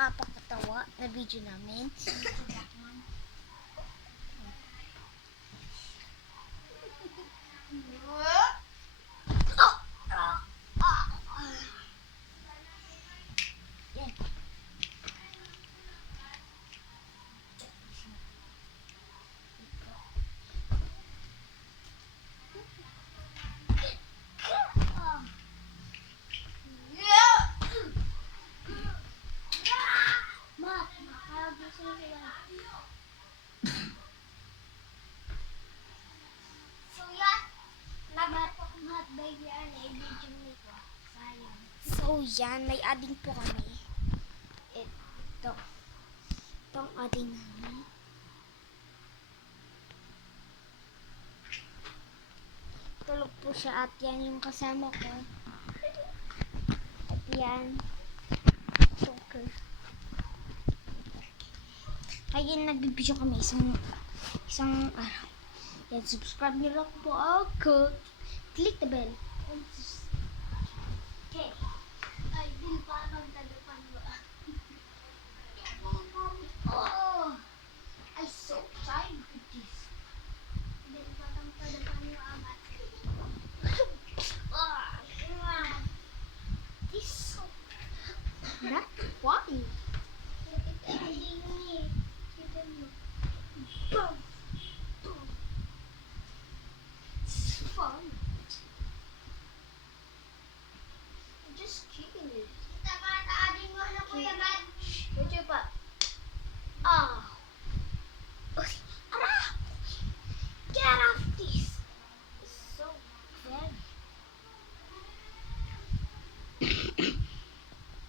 napapakatawa na video namin. So yan, may ading po kami. Itong ading namin. Tulog po siya at yan yung kasama ko. At yan. Okay. Ayun, nagbibideo kami isang araw. Yan, subscribe nyo lang po ako. Click the bell. Okay. Ay, din pa magtadapan mo. Oh, I'm so excited with this. Din pa magtadapan mo amat. This is so not funny. Boom.